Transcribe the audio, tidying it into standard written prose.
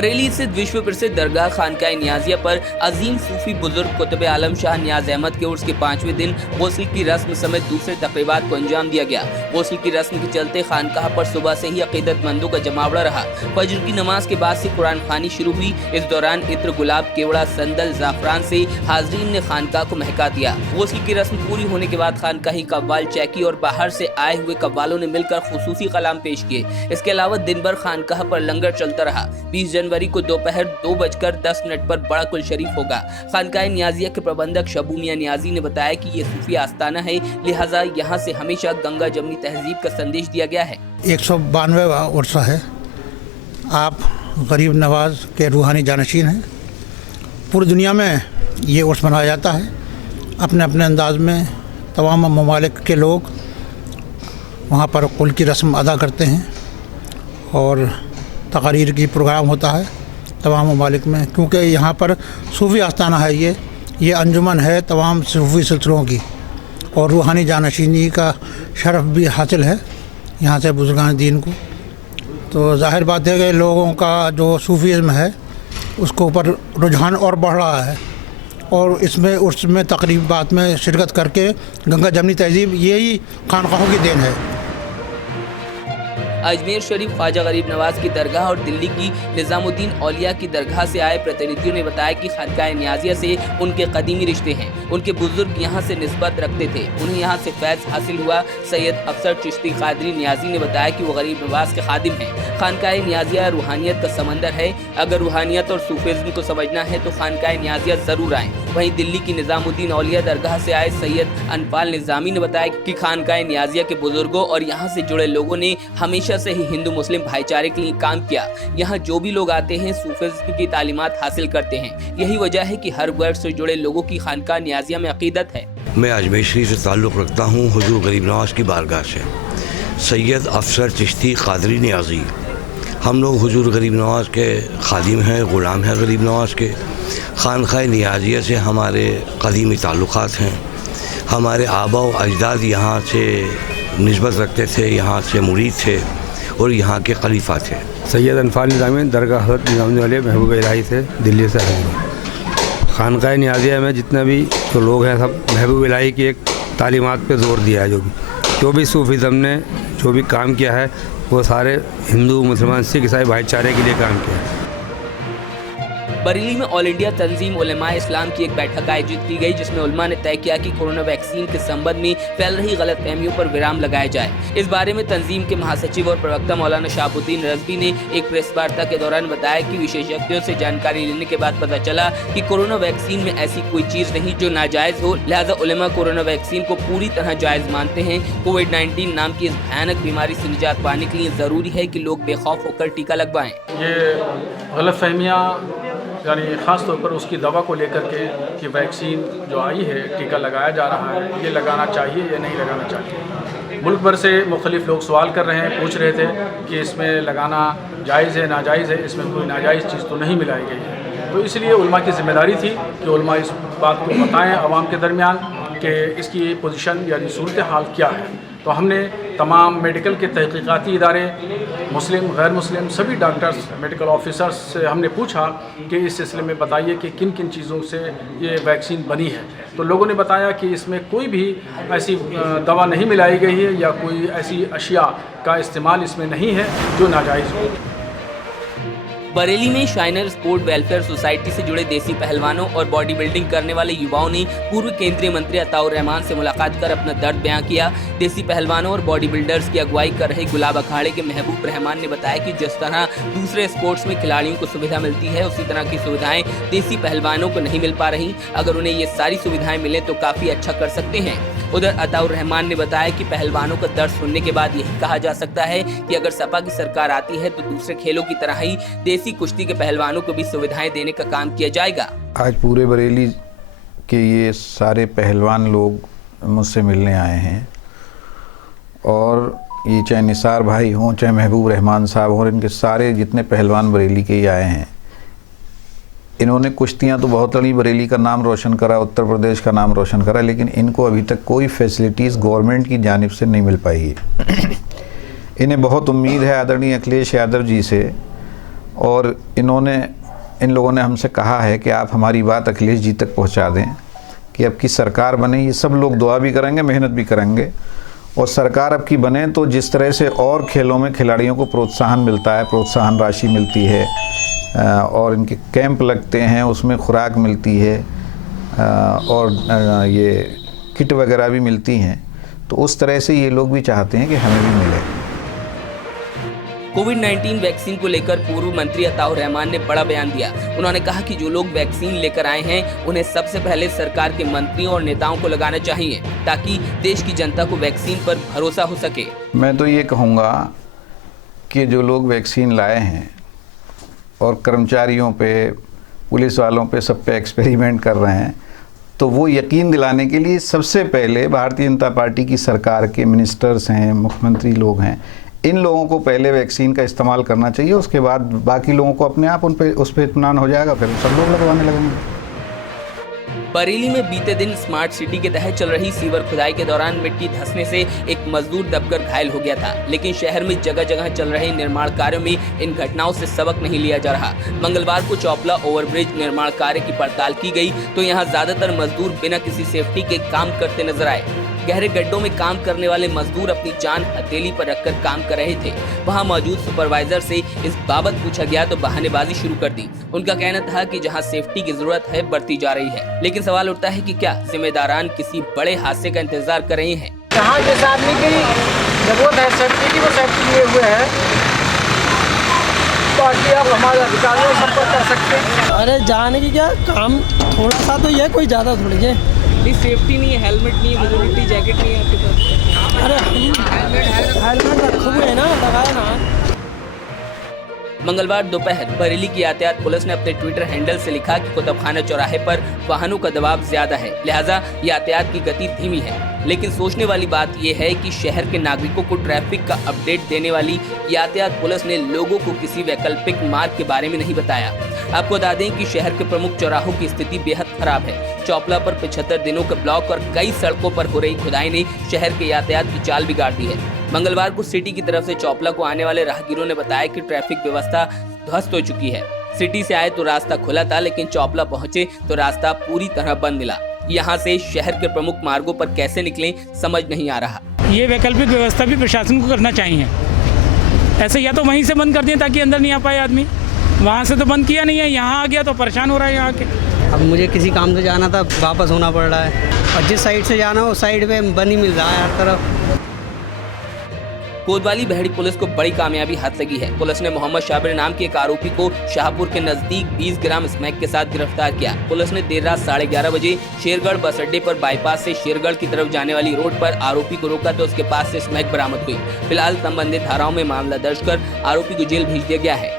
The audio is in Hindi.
बरेली स्थित विश्व प्रसिद्ध दरगाह खानकाह नियाजिया पर अजीम सूफी बुजुर्ग कुतुब आलम शाह नियाज अहमद के उर्स के 5वें दिन गुस्ल की रस्म समेत दूसरे तकरीबात को अंजाम दिया गया। गुस्ल की रस्म के चलते खानकाह पर सुबह से ही अकीदतमंदों का जमावड़ा रहा। फजर की नमाज के बाद से कुरान खानी शुरू हुई। इस दौरान इत्र, गुलाब, केवड़ा, संदल, जाफरान से हाजरीन ने खानकाह को महका दिया। गुस्ल की रस्म पूरी होने के बाद खानकाही कव्वाल, चैकी और बाहर से आए हुए कव्वालों ने मिलकर खुसूसी कलाम पेश किए। इसके अलावा दिन भर खानकाह पर लंगर चलता रहा। 20 जनवरी को दोपहर 2:10 पर बड़ा कुल शरीफ होगा। खानकाह नियाजिया के प्रबंधक शबू मियां नियाजी ने बताया कि ये सूफी आस्थाना है, लिहाजा यहाँ से हमेशा गंगा जमनी तहजीब का संदेश दिया गया है। 192वां उर्सा है। आप गरीब नवाज के रूहानी जानशीन हैं। पूरी दुनिया में ये उर्स मनाया जाता है। अपने अपने अंदाज में तमाम ममालिक के लोग वहाँ पर कुल की रस्म अदा करते हैं और तकारीर की प्रोग्राम होता है तमाम ममालिक में, क्योंकि यहाँ पर सूफ़ी आस्थाना है। ये अंजुमन है तमाम सूफ़ी सिलसिलों की और रूहानी जानशीनी का शरफ़ भी हासिल है यहाँ से बुज़ुर्गान दीन को। तो ज़ाहिर बात है कि लोगों का जो सूफ़ीज़्म है उसके ऊपर रुझान और बढ़ रहा है और इसमें उसमें तकरीबात में शिरकत करके गंगा जमनी तहजीब यही खानकाहों की देन है। अजमेर शरीफ ख्वाजा गरीब नवाज की दरगाह और दिल्ली की निजामुद्दीन औलिया की दरगाह से आए प्रतिनिधियों ने बताया कि खानकाह नियाजिया से उनके कदीमी रिश्ते हैं। उनके बुजुर्ग यहाँ से निस्बत रखते थे, उन्हें यहाँ से फैज़ हासिल हुआ। सैयद अफसर चिश्ती कादरी नियाजी ने बताया कि वो गरीब नवाज के खादिम हैं। खानकाह नियाजिया रूहानियत का समंदर है। अगर रूहानियत और सूफीज़्म को समझना है तो खानकाह नियाजिया ज़रूर आएँ। वहीं दिल्ली की निजामुद्दीन औलिया दरगाह से आए सैयद अनफाल निज़ामी ने बताया कि खानकाह नियाजिया के बुजुर्गों और यहाँ से जुड़े लोगों ने हमेशा से ही हिंदू मुस्लिम भाईचारे के लिए काम किया। यहाँ जो भी लोग आते हैं सूफीज़्म की तालीमात हासिल करते हैं। यही वजह है कि हर वर्ग से जुड़े लोगों की खानकाह नियाजिया में अकीदत है। मैं अजमेर शरीफ से ताल्लुक़ रखता हूँ, हुजूर गरीब नवाज की बारगाह से। सैयद अफसर चिश्ती कादरी नियाजी, हम लोग हुजूर गरीब नवाज के खादिम हैं, ग़ुलाम हैं गरीब नवाज के। खानकाह नियाजिया से हमारे कदीमी ताल्लुक़ात हैं। हमारे आबा व अजदाद यहाँ से निस्बत रखते थे, यहाँ से मुरीद थे और यहाँ के खलीफा थे। सैयद अनफाल निज़ामी दरगाह हज़रत निज़ामुद्दीन औलिया महबूब इलाही से दिल्ली से आए हैं। खानकाह नियाजिया में जितने भी तो लोग हैं सब महबूब इलाही की एक तालीमात पे ज़ोर दिया है। जो भी सूफीज़्म ने जो भी काम किया है वो सारे हिंदू मुसलमान सिख ईसाई भाईचारे के लिए काम किया है। बरेली में ऑल इंडिया तंजीम उलमाए इस्लाम की एक बैठक आयोजित की गई, जिसमें उलमा ने तय किया कि कोरोना वैक्सीन के संबंध में फैल रही गलतफहमियों पर विराम लगाया जाए। इस बारे में तंजीम के महासचिव और प्रवक्ता मौलाना शाहबुद्दीन रज़वी ने एक प्रेस वार्ता के दौरान बताया कि विशेषज्ञों से जानकारी लेने के बाद पता चला कि कोरोना वैक्सीन में ऐसी कोई चीज नहीं जो नाजायज हो, लिहाजा उलमा कोरोना वैक्सीन को पूरी तरह जायज मानते हैं। कोविड-19 नाम की इस भयानक बीमारी से निजात पाने के लिए जरूरी है कि लोग बेखौफ होकर टीका लगवाएं। ये गलतफहमियाँ यानी ख़ास तौर पर उसकी दवा को लेकर के कि वैक्सीन जो आई है, टीका लगाया जा रहा है, ये लगाना चाहिए या नहीं लगाना चाहिए। मुल्क भर से मुख्तलिफ लोग सवाल कर रहे हैं, पूछ रहे थे कि इसमें लगाना जायज़ है नाजायज़ है, इसमें कोई नाजायज़ चीज़ तो नहीं मिलाई गई है। तो इसलिए उलमा की ज़िम्मेदारी थी कि उलमा इस बात को बताएँ आवाम के दरमियान कि इसकी पोजीशन यानी सूरत हाल क्या है। तो हमने तमाम मेडिकल के तहकीकाती इदारे, मुस्लिम गैर मुस्लिम सभी डॉक्टर्स, मेडिकल ऑफिसर्स से हमने पूछा कि इस सिलसिले में बताइए कि किन किन चीज़ों से ये वैक्सीन बनी है। तो लोगों ने बताया कि इसमें कोई भी ऐसी दवा नहीं मिलाई गई है या कोई ऐसी अशिया का इस्तेमाल इसमें नहीं है जो नाजायज़ हो। बरेली में शाइनर स्पोर्ट वेलफेयर सोसाइटी से जुड़े देसी पहलवानों और बॉडी बिल्डिंग करने वाले युवाओं ने पूर्व केंद्रीय मंत्री अताउर रहमान से मुलाकात कर अपना दर्द बयां किया। देसी पहलवानों और बॉडी बिल्डर्स की अगुवाई कर रहे गुलाब अखाड़े के महबूब रहमान ने बताया कि जिस तरह दूसरे स्पोर्ट्स में खिलाड़ियों को सुविधा मिलती है, उसी तरह की सुविधाएं देसी पहलवानों को नहीं मिल पा रही। अगर उन्हें ये सारी सुविधाएं मिले तो काफी अच्छा कर सकते हैं। उधर अताउर रहमान ने बताया कि पहलवानों का दर्द सुनने के बाद यही कहा जा सकता है कि अगर सपा की सरकार आती है तो दूसरे खेलों की तरह ही देसी कुश्ती के पहलवानों को भी सुविधाएं देने का काम किया जाएगा। आज पूरे बरेली के ये सारे पहलवान लोग मुझसे मिलने आए हैं और ये चाहे निसार भाई हों, चाहे महबूब रहमान साहब हों, इनके सारे जितने पहलवान बरेली के ही आए हैं। इन्होंने कुश्तियाँ तो बहुत लड़ी, बरेली का नाम रोशन करा, उत्तर प्रदेश का नाम रोशन करा, लेकिन इनको अभी तक कोई फैसिलिटीज़ गवर्नमेंट की जानिब से नहीं मिल पाई है। इन्हें बहुत उम्मीद है आदरणीय अखिलेश यादव जी से और इन लोगों ने हमसे कहा है कि आप हमारी बात अखिलेश जी तक पहुंचा दें कि अब की सरकार बने। ये सब लोग दुआ भी करेंगे, मेहनत भी करेंगे, और सरकार अब की बने तो जिस तरह से और खेलों में खिलाड़ियों को प्रोत्साहन मिलता है, प्रोत्साहन राशि मिलती है और इनके कैंप लगते हैं, उसमें खुराक मिलती है और ये किट वगैरह भी मिलती हैं, तो उस तरह से ये लोग भी चाहते हैं कि हमें भी मिले। कोविड-19 वैक्सीन को लेकर पूर्व मंत्री अताउर रहमान ने बड़ा बयान दिया। उन्होंने कहा कि जो लोग वैक्सीन लेकर आए हैं उन्हें सबसे पहले सरकार के मंत्रियों और नेताओं को लगाना चाहिए ताकि देश की जनता को वैक्सीन पर भरोसा हो सके। मैं तो ये कहूँगा कि जो लोग वैक्सीन लाए हैं और कर्मचारियों पे, पुलिस वालों पे, सब पे एक्सपेरिमेंट कर रहे हैं, तो वो यकीन दिलाने के लिए सबसे पहले भारतीय जनता पार्टी की सरकार के मिनिस्टर्स हैं, मुख्यमंत्री लोग हैं, इन लोगों को पहले वैक्सीन का इस्तेमाल करना चाहिए। उसके बाद बाकी लोगों को अपने आप उस पर इत्मीनान हो जाएगा, फिर सब लोग लगवाने लगेंगे। बरेली में बीते दिन स्मार्ट सिटी के तहत चल रही सीवर खुदाई के दौरान मिट्टी धंसने से एक मजदूर दबकर घायल हो गया था, लेकिन शहर में जगह जगह चल रहे निर्माण कार्यों में इन घटनाओं से सबक नहीं लिया जा रहा। मंगलवार को चौपला ओवरब्रिज निर्माण कार्य की पड़ताल की गई तो यहाँ ज्यादातर मजदूर बिना किसी सेफ्टी के काम करते नजर आए। गहरे गड्ढों में काम करने वाले मजदूर अपनी जान हथेली पर रखकर काम कर रहे थे। वहां मौजूद सुपरवाइजर से इस बाबत पूछा गया तो बहानेबाजी शुरू कर दी। उनका कहना था कि जहां सेफ्टी की जरूरत है बरती जा रही है, लेकिन सवाल उठता है कि क्या जिम्मेदारान किसी बड़े हादसे का इंतजार कर रहे हैं? जहाँ जिस आदमी की जरूरत है सेफ्टी की, वो सेफ्टी लिए हुए है, बाकी आप हमारे अधिकारियों से संपर्क कर सकते हैं। अरे जाने की क्या काम, थोड़ा सा तो ये, कोई ज़्यादा थोड़ी है। सेफ्टी नहीं है, हेलमेट नहीं है, विजिबिलिटी जैकेट नहीं है आपके पास? अरे हेलमेट रखे हुए है ना, लगाए ना। मंगलवार दोपहर बरेली की यातायात पुलिस ने अपने ट्विटर हैंडल से लिखा कि कुतुबखाना चौराहे पर वाहनों का दबाव ज्यादा है, लिहाजा यातायात की गति धीमी है। लेकिन सोचने वाली बात यह है कि शहर के नागरिकों को ट्रैफिक का अपडेट देने वाली यातायात पुलिस ने लोगों को किसी वैकल्पिक मार्ग के बारे में नहीं बताया। आपको बता दें कि शहर के प्रमुख चौराहों की स्थिति बेहद खराब है। चौपला पर 75 दिनों के ब्लॉक और कई सड़कों पर हो रही खुदाई ने शहर के यातायात की चाल बिगाड़ दी है। मंगलवार को सिटी की तरफ से चौपला को आने वाले राहगीरों ने बताया कि ट्रैफिक व्यवस्था ध्वस्त हो चुकी है। सिटी से आए तो रास्ता खुला था, लेकिन चौपला पहुंचे तो रास्ता पूरी तरह बंद मिला। यहाँ से शहर के प्रमुख मार्गों पर कैसे निकलें समझ नहीं आ रहा। ये वैकल्पिक व्यवस्था भी प्रशासन को करना चाहिए। ऐसे या तो वहीं से बंद कर दें ताकि अंदर नहीं आ पाए आदमी, वहाँ से तो बंद किया नहीं है, यहाँ आ गया तो परेशान हो रहा है यहाँ के। अब मुझे किसी काम से जाना था, वापस होना पड़ रहा है, और जिस साइड से जाना हो उस साइड पे बंद ही मिल रहा है हर तरफ। कोतवाली बहड़ी पुलिस को बड़ी कामयाबी हाथ लगी है। पुलिस ने मोहम्मद शाबिर नाम के एक आरोपी को शाहपुर के नजदीक 20 ग्राम स्मैक के साथ गिरफ्तार किया। पुलिस ने देर रात 11:30 बजे शेरगढ़ बस अड्डे पर बाईपास से शेरगढ़ की तरफ जाने वाली रोड पर आरोपी को रोका तो उसके पास से स्मैक बरामद हुई। फिलहाल संबंधित धाराओं में मामला दर्ज कर आरोपी को जेल भेज दिया गया है।